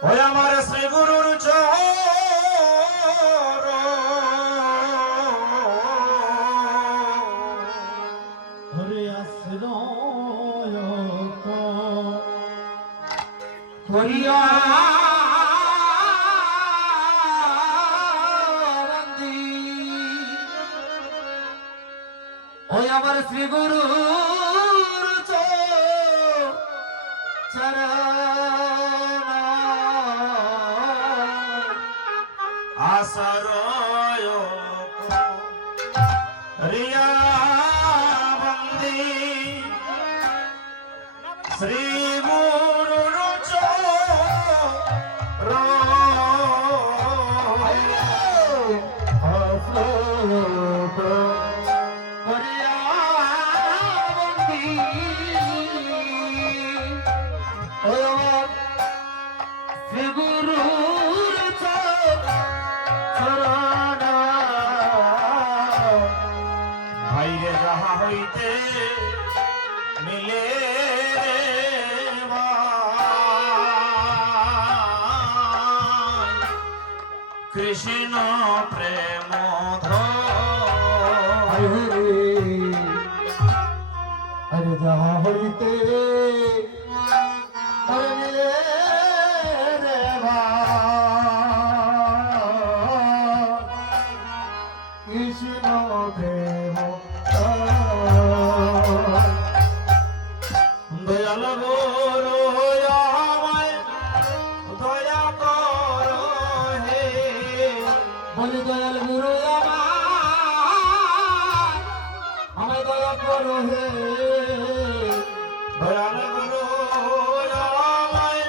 ওই আমার শ্রী গুরুর হরে আশ্রয় করিয়া ওই আমার শ্রী গুরুর আশ্রয় রিয়া বন্দি শ্রী গুরুর ভাইরে যাহা হইতে মিলে কৃষ্ণ প্রেম হরে যাহা হইতে হরে মিলে রে কৃষ্ণ প্রেম দয়াল গুরু আমায় দয়া কর হে বলে দয়াল গুরু আমায় দয়া করো হে দয়াল গুরু আমায়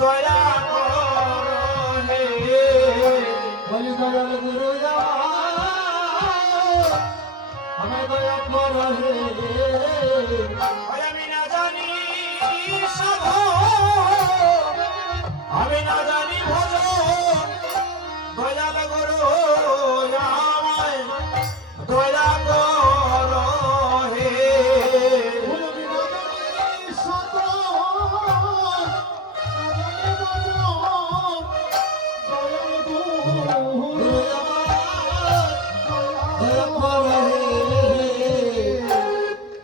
দয়া কর হে বলে দয়াল গুরু আমায় দয়া করো হে আমি না জানি সাধু আমি না জানি ভজ দয়াল গুরু আমায় দয়া কর হে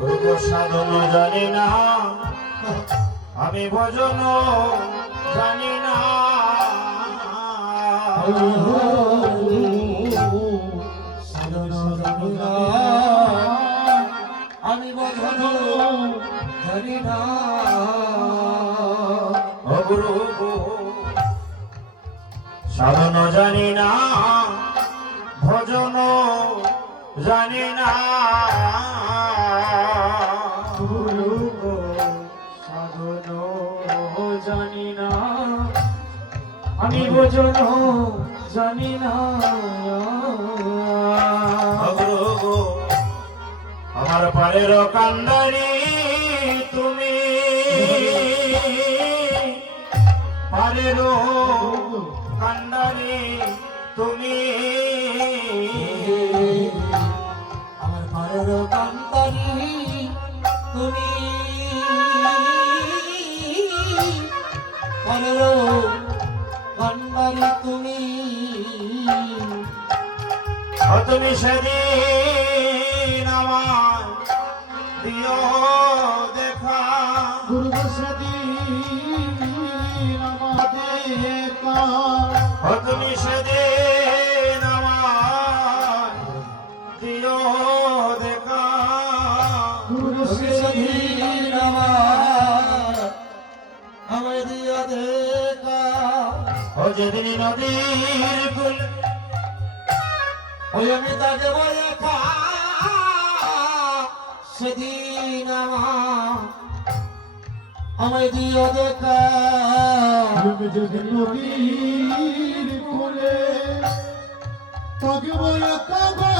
গুরু সাধন জানি না আমি ভজন জানি না আমি বধন জানি না ও গুরু সাধন জানি না ভজন জানি না গুরু সাধন জানি না আমি ভজন জানি না ও গুরু আমার পারের কান্দারি তুমি পারের কান্দারি তুমি আমার পারের কান্দারি তুমি পারের কান্দারি তুমি ও তুমি সেদিন আমার দিও দেখা গুরু সেদিন আমাদের ও তুমি সেদিন আমার দিও দেখা গুরু সেদিন আমায় দিয়া দেখা ও যেদিন নদীর কুল ওই আমি তাকে বলে সেদিন আমায় দিয়া দেখা যদি নদীর কোলে তাকে বলে কাবা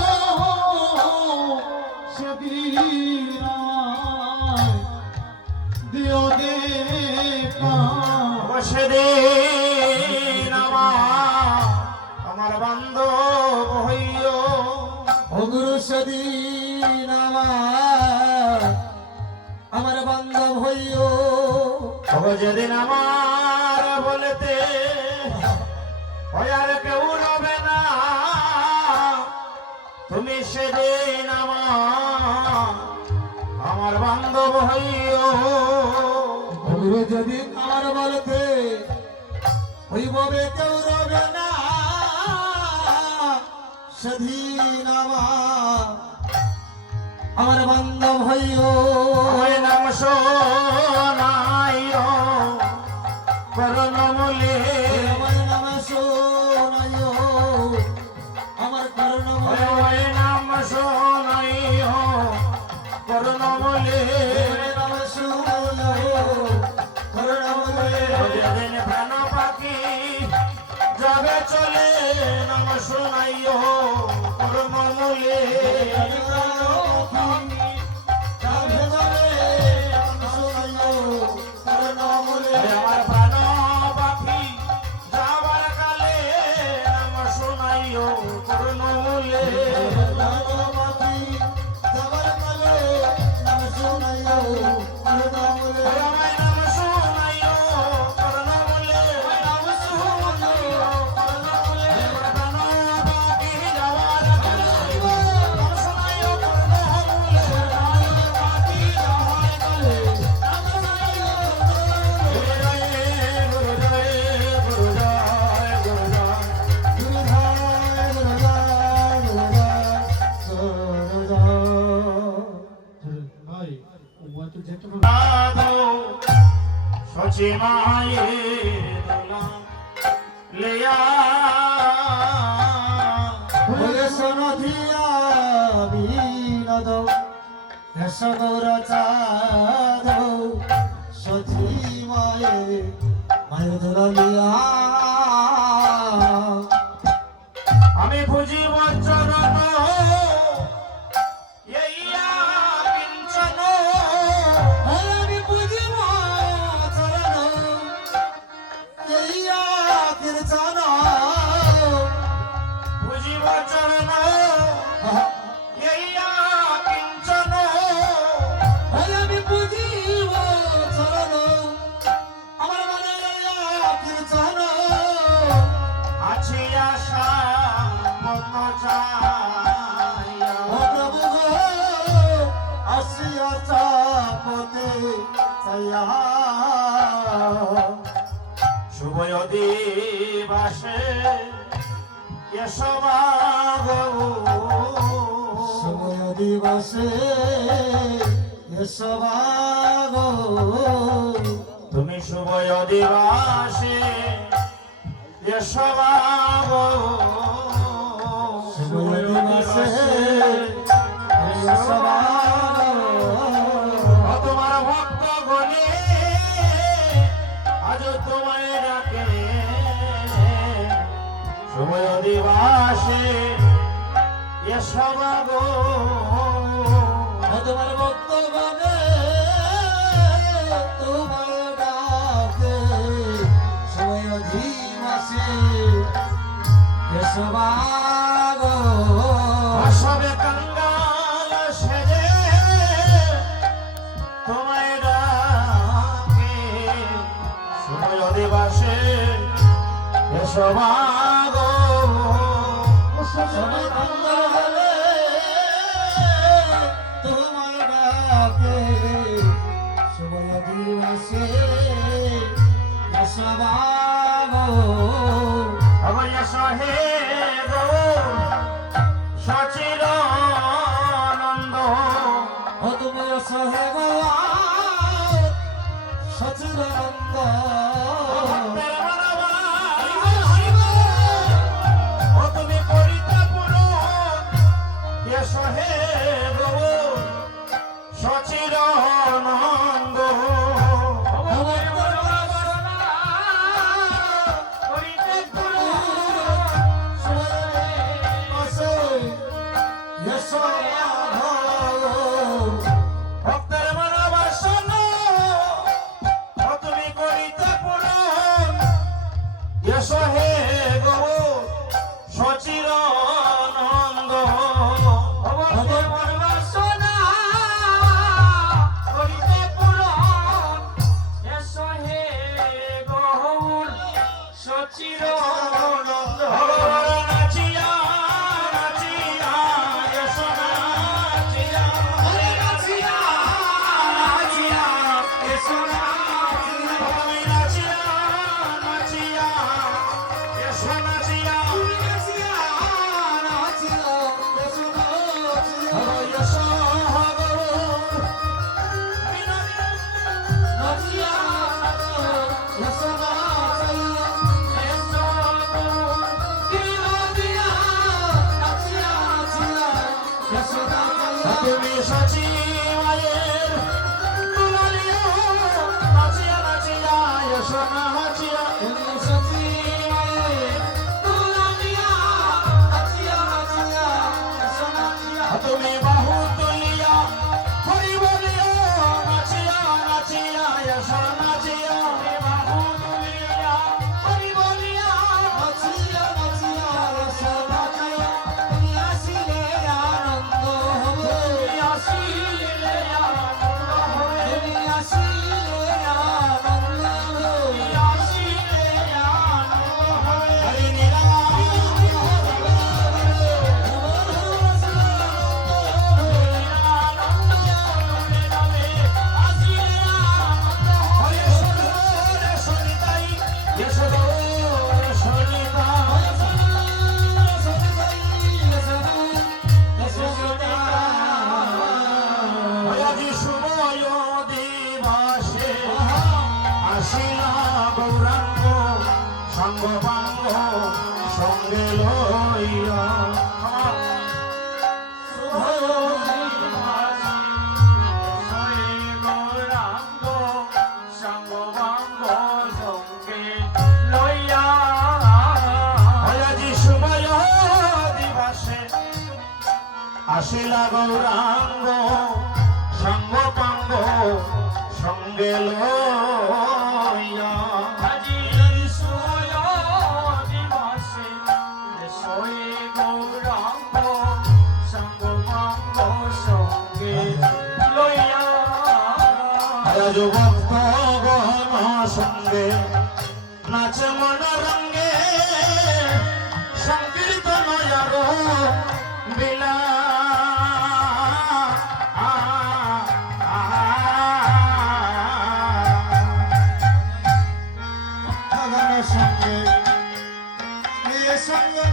সেদিন দিও দেখা ও সেদিন আমার বান্ধব হইও ও গুরু সেদিন আমার বান্ধব হইও যেদিন আমার বলতে ওই আর কেউ রবে না তুমি সেদিন আমার বান্ধব হইও ওরে যেদিন আমার বলতে হইববে কেউ রবে না সেদিন আমার বান্ধব হইও ওই নাম শোনাইও করণমূলে আমার নাম শোনাইও আমার করুণাময় ওই নাম শোনাইও করণমূলে নাম শোনাইও করুণাময় যেদিন প্রাণ পাখি যাবে চলে নাম শোনাইও করণমূলে আমার প্রাণ পাখি যাবার কালে নাম শোনাইও করণমূলে আমায় নাম শোনাইও করণমূলে নাম শোনাইও করণমূলে আমার প্রাণ পাখি যাবার কালে নাম শোনাইও করণমূলে প্রাণ পাখি যাবার কালে নাম শোনাইও সচিমায়ে দোলা লিয়া আমি বুঝিব চরণ ইয়া কিঞ্চন বুঝিব চরণ ইয়া কিঞ্চন আছি আশা মত চাইয়া শুভয় দিবাসে দিবসে সবাগ তুমি শুভয় দিবাসে সবাগ শুভয় দিবাসে তোমার ভক্ত গণে আজ তোমায় ডাকে শুভয় দিবাসে সবাগ তোমার বক্তব্য তোমার ডাকে সময় অধিবাসে সবাগ সবে কঙ্গাল সেজে তোমায় ডাকে সময় দিবাসে সবাগ সময় কঙ্গাল হলে তোমার ডাকে সময় অধিবাসে সবাগ অবশ্য হে গো সচির নন্দ তুমি সহে গোয়া সচিদানন্দ তুমি করিতে পুরো হে গো সচির নন্দ করিতে পুরো ভক্তের মনোবাসন তুমি করিতে পূরণ এসো হে গো সচির নন্দ ভক্তের মনোবাসন করিতে পূরণ এসো হে গৌর চিরানন্দ নাচিয়া নাচিয়া এসো নাচিয়া নাচিয়া নাচিয়া এসো নাচিয়া তুমি নাচিয়া নাচিয়া এসো নাচিয়া নাচিয়া নাচিয়া এসো নাচিয়া এসো নাচিয়া এসো নাচিয়া তুমি সাচি মায়ের দুলালিয়া নাচিয়া নাচিয়া এসো নাচিয়া তুমি বাহু তুলিয়া হরি বলিয়া নাচিয়া নাচিয়া এসো নাচিয়া বাহু তুলিয়া হরি বলিয়া তুমি আসিলে আনন্দ হবে তুমি আসিলে আনন্দ হবে হরি সঙ্গ সঙ্গে লইয়া আসিলা গৌরাঙ্গ সঙ্গ পাঙ্গ সঙ্গে লইয়া যুবক গণ সঙ্গে নাচে মন রঙ্গে সংকীর্তন বিলা সঙ্গে সঙ্গে